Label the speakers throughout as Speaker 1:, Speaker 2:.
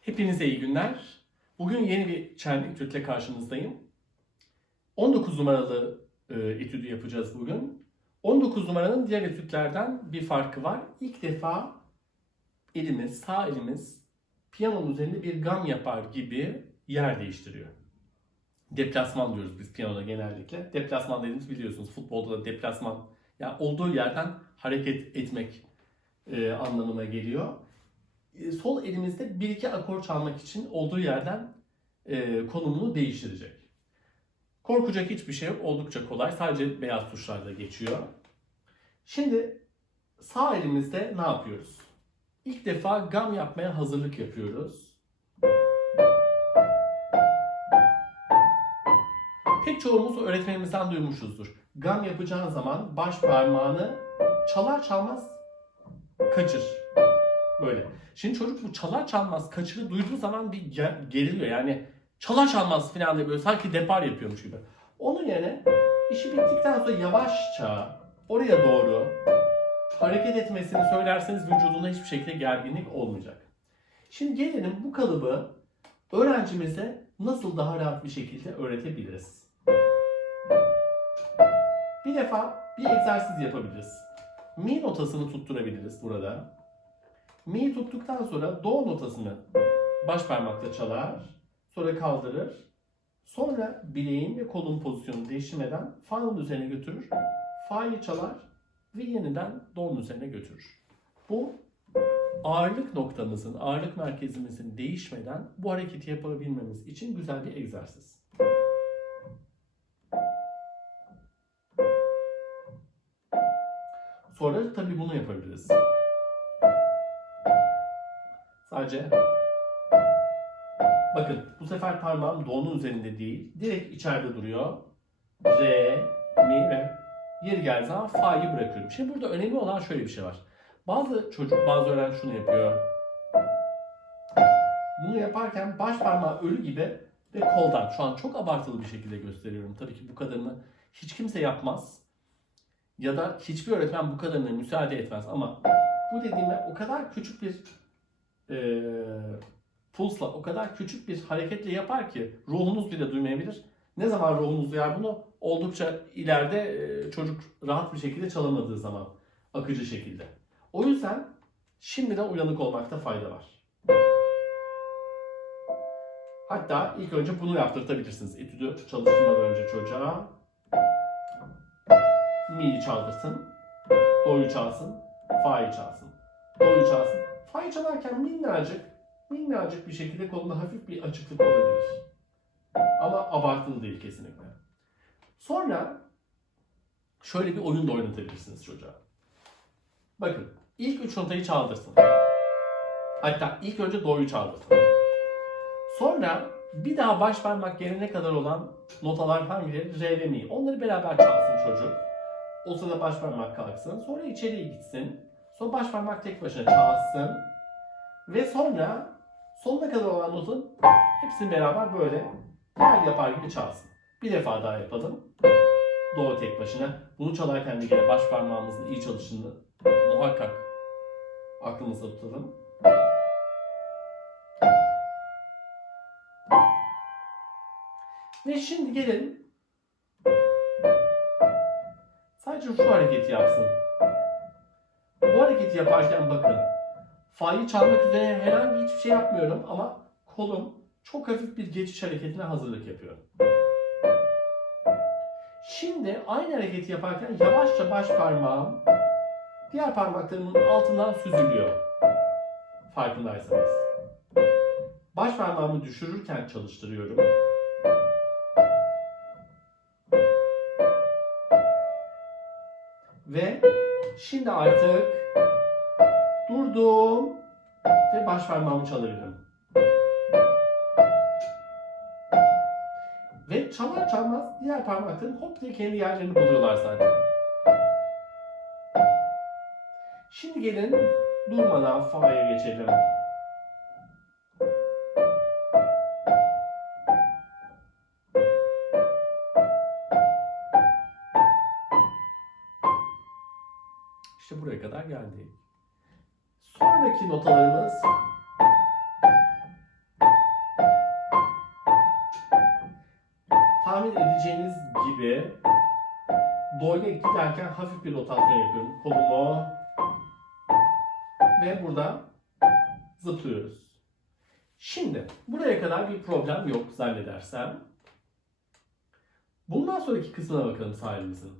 Speaker 1: Hepinize iyi günler. Bugün yeni bir çelme etütle karşınızdayım. 19 numaralı e, etüdü yapacağız bugün. 19 numaranın diğer etütlerden bir farkı var. İlk defa elimiz, sağ elimiz piyanonun üzerinde bir gam yapar gibi yer değiştiriyor. Deplasman diyoruz biz piyanoda genellikle. Deplasman dediğimiz biliyorsunuz futbolda da deplasman yani olduğu yerden hareket etmek e, anlamına geliyor. E, sol elimizde bir iki akor çalmak için olduğu yerden e, konumunu değiştirecek. Korkacak hiçbir şey yok. Oldukça kolay. Sadece beyaz tuşlarda geçiyor. Şimdi sağ elimizde ne yapıyoruz? İlk defa gam yapmaya hazırlık yapıyoruz. Pek çoğumuz öğretmenimizden duymuşuzdur. Gam yapacağın zaman baş parmağını çalar çalmaz kaçır. Böyle. Şimdi çocuk bu çalar çalmaz kaçırı duyduğu zaman bir ge- geriliyor. Yani çalar çalmaz falan diye böyle sanki depar yapıyormuş gibi. Onun yerine işi bittikten sonra yavaşça oraya doğru hareket etmesini söylerseniz vücudunda hiçbir şekilde gerginlik olmayacak. Şimdi gelelim bu kalıbı öğrencimize nasıl daha rahat bir şekilde öğretebiliriz. Bir defa bir egzersiz yapabiliriz. Mi notasını tutturabiliriz burada. Mi'yi tuttuktan sonra do notasını baş parmakla çalar, sonra kaldırır. Sonra bileğin ve kolun pozisyonu değiştirmeden fa'nın üzerine götürür. Fa'yı çalar ve yeniden do'nun üzerine götürür. Bu ağırlık noktamızın, ağırlık merkezimizin değişmeden bu hareketi yapabilmemiz için güzel bir egzersiz. Sonra tabii bunu yapabiliriz. Sadece bakın bu sefer parmağım do'nun üzerinde değil. Direkt içeride duruyor. Re, mi ve yeri geldiği zaman fa'yı bırakıyorum. Şimdi burada önemli olan şöyle bir şey var. Bazı çocuk, bazı öğrenci şunu yapıyor. Bunu yaparken baş parmağı ölü gibi ve koldan. Şu an çok abartılı bir şekilde gösteriyorum. Tabii ki bu kadarını hiç kimse yapmaz. Ya da hiçbir öğretmen bu kadarına müsaade etmez. Ama bu dediğimde o kadar küçük bir e, pulsla, o kadar küçük bir hareketle yapar ki ruhunuz bile duymayabilir. Ne zaman ruhunuz duyar bunu? Oldukça ileride e, çocuk rahat bir şekilde çalamadığı zaman. Akıcı şekilde. O yüzden şimdiden uyanık olmakta fayda var. Hatta ilk önce bunu yaptırtabilirsiniz. Etüdü çalıştırmadan önce çocuğa. Mi'yi çaldırsın. Do'yu çalsın. Fa'yı çalsın. Do'yu çalsın. Fa'yı çalarken minnacık, minnacık bir şekilde kolunda hafif bir açıklık olabilir. Ama abartılı değil kesinlikle. Sonra şöyle bir oyun da oynatabilirsiniz çocuğa. Bakın ilk üç notayı çaldırsın. Hatta ilk önce do'yu çaldırsın. Sonra bir daha baş parmak gelene kadar olan notalar hangileri? Re ve mi. Onları beraber çalsın çocuk. O sırada baş parmak kalksın. Sonra içeriye gitsin. Sonra baş parmak tek başına çalsın. Ve sonra sonuna kadar olan notun hepsini beraber böyle yer yapar gibi çalsın. Bir defa daha yapalım. Do tek başına. Bunu çalarken de yine baş parmağımızın iyi çalışını muhakkak aklımızda tutalım. Ve şimdi gelelim. Sadece şu hareketi yapsın. Hareketi yaparken bakın. Fa'yı çalmak üzere herhangi hiçbir şey yapmıyorum ama kolum çok hafif bir geçiş hareketine hazırlık yapıyor. Şimdi aynı hareketi yaparken yavaşça baş parmağım diğer parmaklarımın altından süzülüyor. Farkındaysanız. Baş parmağımı düşürürken çalıştırıyorum. Ve şimdi artık durdum ve baş parmağımı çalabilirim. Ve çalar çalmaz diğer parmakların hop diye kendi yerlerini buluyorlar zaten. Şimdi gelin durmadan fa'ya geçelim. İşte buraya kadar geldik. Buradaki notalarımız tahmin edeceğiniz gibi do'ya giderken hafif bir rotasyon yapıyorum. Kolumu ve burada zıplıyoruz. Şimdi buraya kadar bir problem yok zannedersem. Bundan sonraki kısmına bakalım sahilimizin.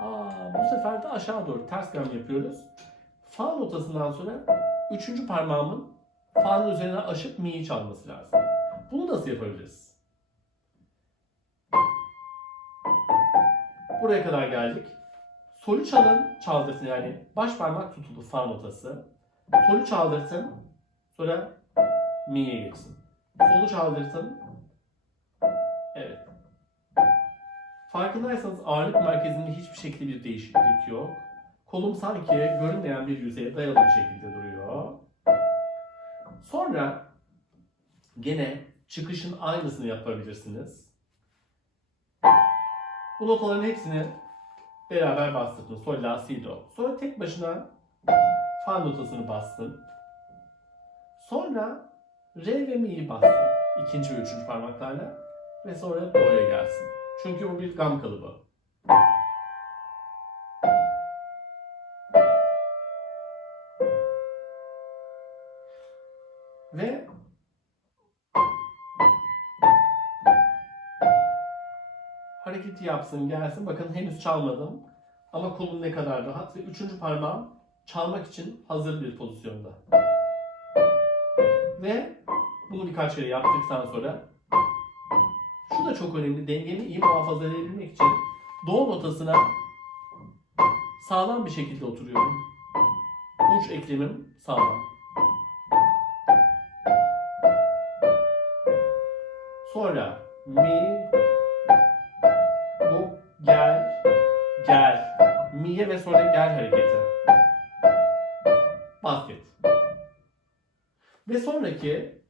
Speaker 1: Aa, bu sefer de aşağı doğru ters gam yapıyoruz. Fa notasından sonra üçüncü parmağımın fa'nın üzerine aşıp mi'yi çalması lazım. Bunu nasıl yapabiliriz? Buraya kadar geldik. Solü çalın, çaldırtın yani baş parmak tutuldu fa notası. Solü çaldırtın, sonra mi'ye geçsin. Solu çaldırtın. Evet. Farkındaysanız ağırlık merkezinde hiçbir şekilde bir değişiklik yok. Kolum sanki görünmeyen bir yüzeye dayalı bir şekilde duruyor. Sonra gene çıkışın aynısını yapabilirsiniz. Bu notaların hepsini beraber bastırdın. Sol, la, si, do. Sonra tek başına fa notasını bastın. Sonra re ve mi'yi bastın. İkinci ve üçüncü parmaklarla. Ve sonra do'ya gelsin. Çünkü bu bir gam kalıbı. Hareketi yapsın gelsin. Bakın henüz çalmadım. Ama kolum ne kadar rahat ve üçüncü parmağım çalmak için hazır bir pozisyonda. Ve bunu birkaç kere yaptıktan sonra şu da çok önemli. Dengemi iyi muhafaza edebilmek için do notasına sağlam bir şekilde oturuyorum. Uç eklemim sağlam. Sonra mi ve sonra gel hareketi. Basket. Ve sonraki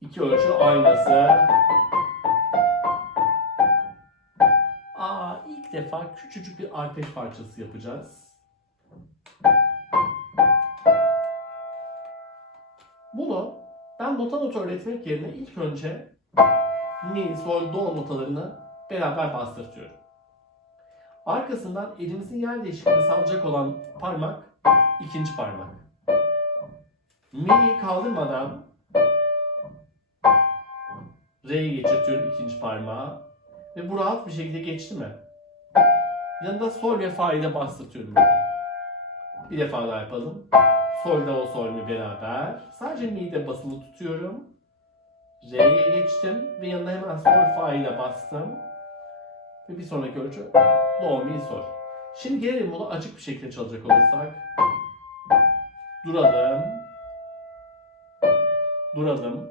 Speaker 1: iki ölçü aynası. Aa ilk defa küçücük bir arpej parçası yapacağız. Bunu ben nota nota öğretmek yerine ilk önce mi, sol, do notalarını beraber bastırtıyorum. Arkasından elimizin yer değişikliğini sağlayacak olan parmak ikinci parmak. Mi'yi kaldırmadan Re'yi geçirtiyorum ikinci parmağı. Ve bu rahat bir şekilde geçti mi? Yanında sol ve fa'yı da bastırtıyorum. Bir defa daha yapalım. Sol da o sol mi beraber. Sadece mi'yi de basılı tutuyorum. Re'ye geçtim ve yanına hemen sol fa'yı da bastım. Ve bir sonraki ölçü do mi sol. Şimdi gelelim bunu açık bir şekilde çalacak olursak. Duralım. Duralım.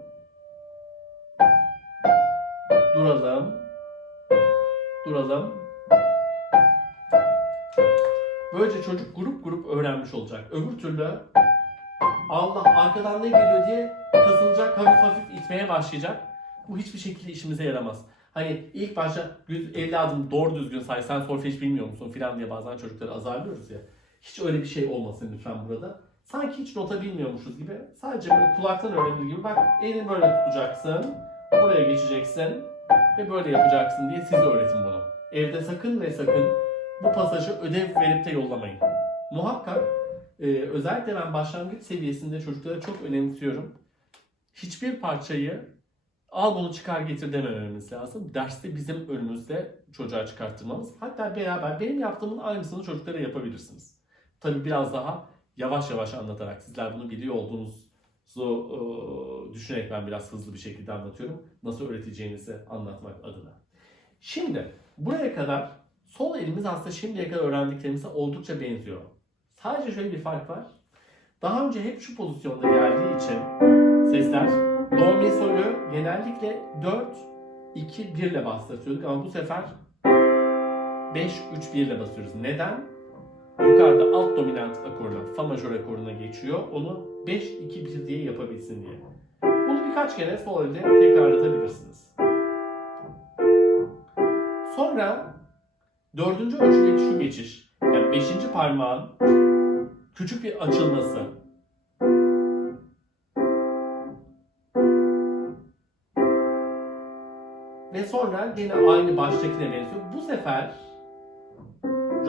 Speaker 1: Duralım. Duralım. Böylece çocuk grup grup öğrenmiş olacak. Öbür türlü Allah arkadan ne geliyor diye kasılacak, hafif hafif itmeye başlayacak. Bu hiçbir şekilde işimize yaramaz. Hani ilk başta 150 adım doğru düzgün say sen solfej bilmiyor musun filan diye bazen çocukları azarlıyoruz ya. Hiç öyle bir şey olmasın lütfen burada. Sanki hiç nota bilmiyormuşuz gibi. Sadece böyle kulaktan öğrenir gibi bak elini böyle tutacaksın. Buraya geçeceksin ve böyle yapacaksın diye size öğretin bunu. Evde sakın ve sakın bu pasajı ödev verip de yollamayın. Muhakkak e, özellikle ben başlangıç seviyesinde çocuklara çok önemsiyorum. Hiçbir parçayı al bunu çıkar getir demememiz lazım. Derste bizim önümüzde çocuğa çıkarttırmamız. Hatta beraber benim yaptığımın aynısını çocuklara yapabilirsiniz. Tabi biraz daha yavaş yavaş anlatarak sizler bunu biliyor olduğunuzu e, düşünerek ben biraz hızlı bir şekilde anlatıyorum. Nasıl öğreteceğinizi anlatmak adına. Şimdi buraya kadar sol elimiz aslında şimdiye kadar öğrendiklerimize oldukça benziyor. Sadece şöyle bir fark var. Daha önce hep şu pozisyonda geldiği için sesler do mi solü genellikle 4 2 1 ile bastırıyorduk ama bu sefer 5 3 1 ile basıyoruz. Neden? Yukarıda alt dominant akoruna, fa majör akoruna geçiyor. Onu 5 2 1 diye yapabilsin diye. Bunu birkaç kere sol elde tekrarlatabilirsiniz. Sonra dördüncü ölçüdeki şu geçiş, yani beşinci parmağın küçük bir açılması. Ve sonra yine aynı baştakine benziyor. Bu sefer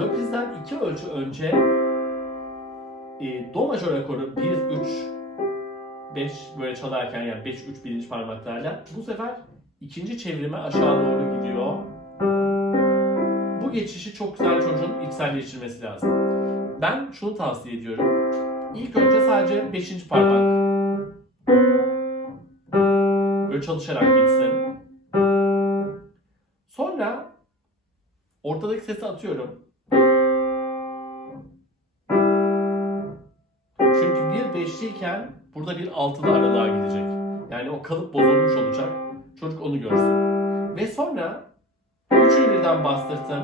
Speaker 1: röprizden iki ölçü önce e, do majör akoru 1 3 5 böyle çalarken yani 5 3 birinci parmaklarla bu sefer ikinci çevirime aşağı doğru gidiyor. Bu geçişi çok güzel çocuğun içselleştirmesi lazım. Ben şunu tavsiye ediyorum. İlk önce sadece 5. parmak böyle çalışarak gitsin. Ortadaki sesi atıyorum. Çünkü bir beşliyken burada bir altılı aralığa gidecek. Yani o kalıp bozulmuş olacak. Çocuk onu görsün. Ve sonra üçünü birden bastırtın.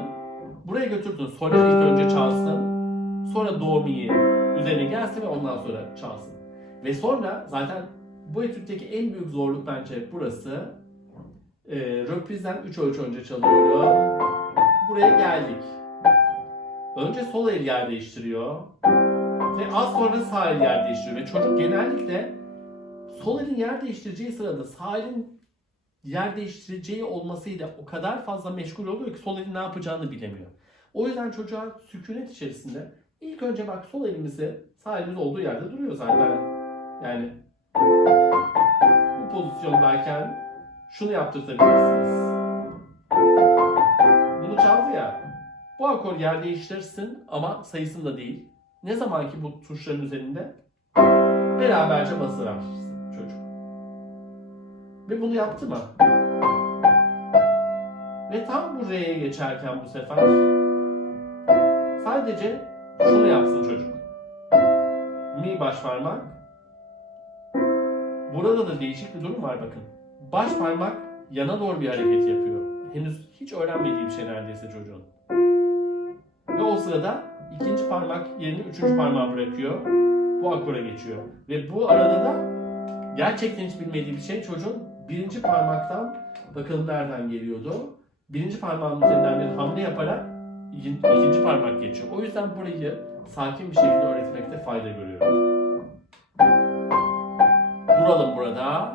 Speaker 1: Buraya götürdün. Sol'ü ilk önce çalsın. Sonra do mi'yi üzerine gelsin ve ondan sonra çalsın. Ve sonra zaten bu etütteki en büyük zorluk bence burası. Ee, röprizden 3 ölçü önce çalıyorum. Buraya geldik. Önce sol el yer değiştiriyor. Ve az sonra sağ el yer değiştiriyor. Ve çocuk genellikle sol elin yer değiştireceği sırada sağ elin yer değiştireceği olmasıyla o kadar fazla meşgul oluyor ki sol elin ne yapacağını bilemiyor. O yüzden çocuğa sükunet içerisinde ilk önce bak sol elimizi sağ elimiz olduğu yerde duruyor zaten. Yani bu pozisyondayken şunu yaptırtabilirsiniz. Çaldı ya. Bu akor yer değiştirsin ama sayısında değil. Ne zaman ki bu tuşların üzerinde beraberce basıver çocuk. Ve bunu yaptı mı? Ve tam bu R'ye geçerken bu sefer sadece şunu yapsın çocuk. Mi baş parmak. Burada da değişik bir durum var bakın. Baş parmak yana doğru bir hareket yapıyor. Henüz hiç öğrenmediği bir şey neredeyse çocuğun. Ve o sırada ikinci parmak yerini üçüncü parmağa bırakıyor. Bu akora geçiyor. Ve bu arada da gerçekten hiç bilmediği bir şey çocuğun birinci parmaktan bakalım nereden geliyordu. Birinci parmağın üzerinden bir hamle yaparak ikin- ikinci parmak geçiyor. O yüzden burayı sakin bir şekilde öğretmekte fayda görüyorum. Duralım burada.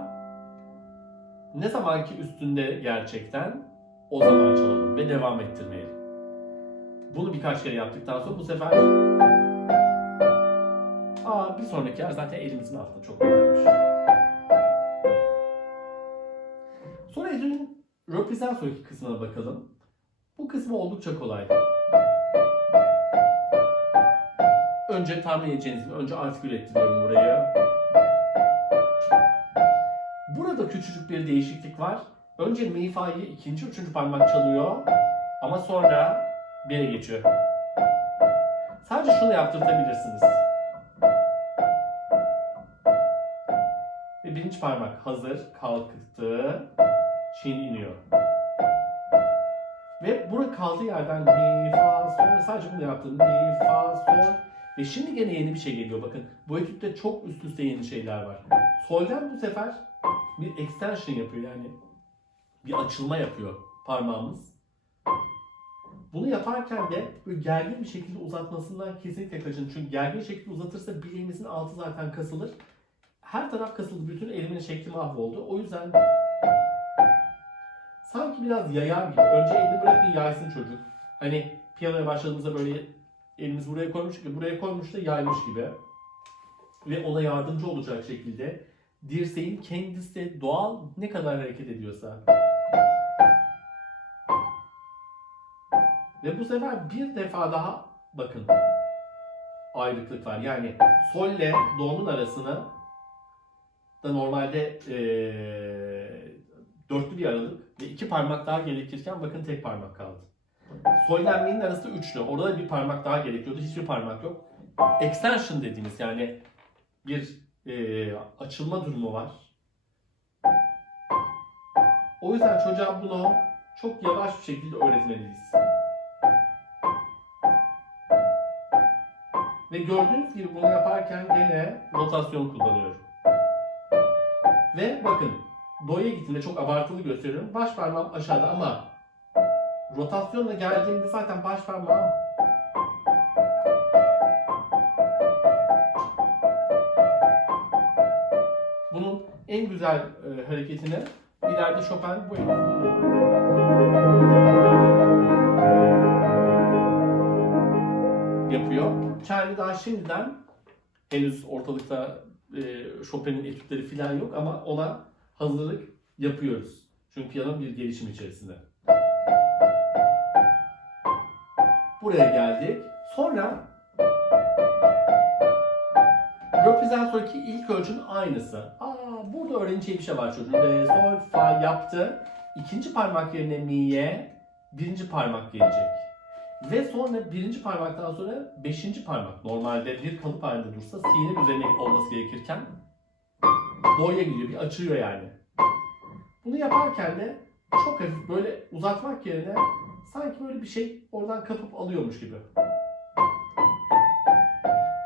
Speaker 1: Ne zamanki üstünde gerçekten o zaman çalalım ve devam ettirmeyelim. Bunu birkaç kere yaptıktan sonra bu sefer Aa bir sonraki yer zaten elimizin altında çok kolaymış. Sonra Edwin'in röprizden sonraki kısmına bakalım. Bu kısmı oldukça kolay. Önce tahmin edeceğiniz gibi önce artikül ettiriyorum burayı. Burada küçücük bir değişiklik var. Önce mi fa'yı ikinci, üçüncü parmak çalıyor. Ama sonra bire geçiyor. Sadece şunu yaptırtabilirsiniz. Ve birinci parmak hazır, kalktı, Çin iniyor. Ve burada kaldığı yerden mi, fa, sol, sadece bunu yaptım. Mi, fa, sol. Ve şimdi gene yeni bir şey geliyor. Bakın bu etütte çok üst üste yeni şeyler var. Solden bu sefer bir extension yapıyor yani. Bir açılma yapıyor parmağımız. Bunu yaparken de böyle gergin bir şekilde uzatmasından kesinlikle kaçın. Çünkü gergin şekilde uzatırsa bileğimizin altı zaten kasılır. Her taraf kasıldı. Bütün elimin şekli mahvoldu. O yüzden sanki biraz yayar gibi. Önce elini bırakın yaysın çocuk. Hani piyanoya başladığımızda böyle elimizi buraya koymuş gibi buraya koymuş da yaymış gibi. Ve ona yardımcı olacak şekilde dirseğin kendisi doğal ne kadar hareket ediyorsa. Ve bu sefer bir defa daha bakın ayrıklık var. Yani sol ile do'nun arasına da normalde eee dörtlü bir aralık ve iki parmak daha gerekirken bakın tek parmak kaldı. Sol ile arası üçlü. Orada da bir parmak daha gerekiyordu. Hiçbir parmak yok. Extension dediğimiz yani bir eee, açılma durumu var. O yüzden çocuğa bunu çok yavaş bir şekilde öğretmeliyiz. Ve gördüğünüz gibi bunu yaparken gene rotasyon kullanıyorum. Ve bakın do'ya gittiğinde çok abartılı gösteriyorum. Baş parmağım aşağıda ama rotasyonla geldiğimde zaten baş parmağım en güzel e, hareketini İleride Chopin bu yapıyor. Kendi daha şimdiden henüz ortalıkta e, Chopin'in etütleri falan yok ama ona hazırlık yapıyoruz. Çünkü piyano bir gelişim içerisinde. Buraya geldik. Sonra Röprizden sonraki ilk ölçünün aynısı. Burada öğreneceği bir şey var çocuğun. Re, sol, fa yaptı. İkinci parmak yerine mi'ye birinci parmak gelecek. Ve sonra birinci parmaktan sonra beşinci parmak. Normalde bir kalıp halinde dursa si'nin üzerine olması gerekirken do'ya gidiyor. Bir açılıyor yani. Bunu yaparken de çok hafif böyle uzatmak yerine sanki böyle bir şey oradan kapıp alıyormuş gibi.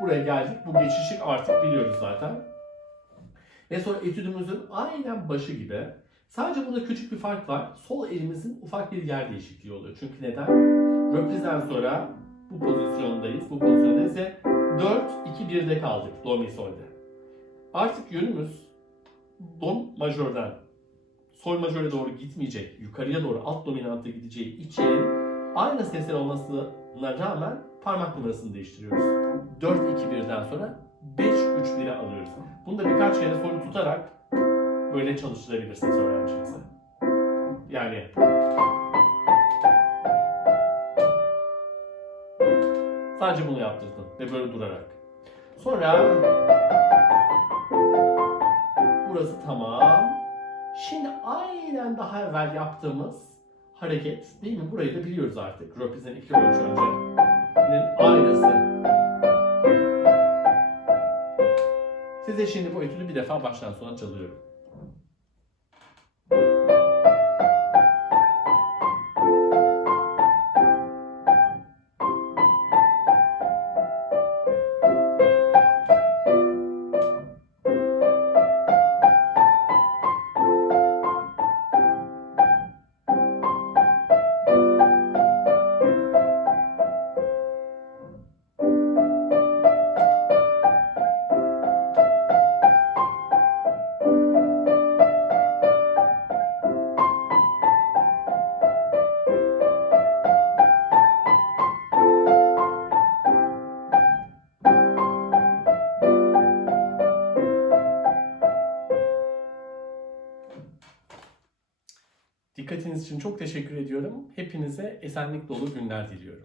Speaker 1: Buraya geldik. Bu geçişi artık biliyoruz zaten. Ve sonra etüdümüzün aynen başı gibi. Sadece burada küçük bir fark var. Sol elimizin ufak bir yer değişikliği oluyor. Çünkü neden? Röprizden sonra bu pozisyondayız. Bu pozisyondayız ve 4-2-1'de kaldık. Do, mi, sol'de. Artık yönümüz do majörden sol majöre doğru gitmeyecek, yukarıya doğru alt dominanta gideceği için aynı sesler olmasına rağmen parmak numarasını değiştiriyoruz. 4-2-1'den sonra 5-3-1'e alıyoruz. Bunu da birkaç kere soru tutarak böyle çalıştırabilirsiniz öğrencinize. Yani sadece bunu yaptırdım ve böyle durarak. Sonra burası tamam. Şimdi aynen daha evvel yaptığımız hareket değil mi? Burayı da biliyoruz artık. Röprizden iki ölçü öncenin aynısı. Size şimdi bu etüdü bir defa baştan sona çalıyorum. Dikkatiniz için çok teşekkür ediyorum. Hepinize esenlik dolu günler diliyorum.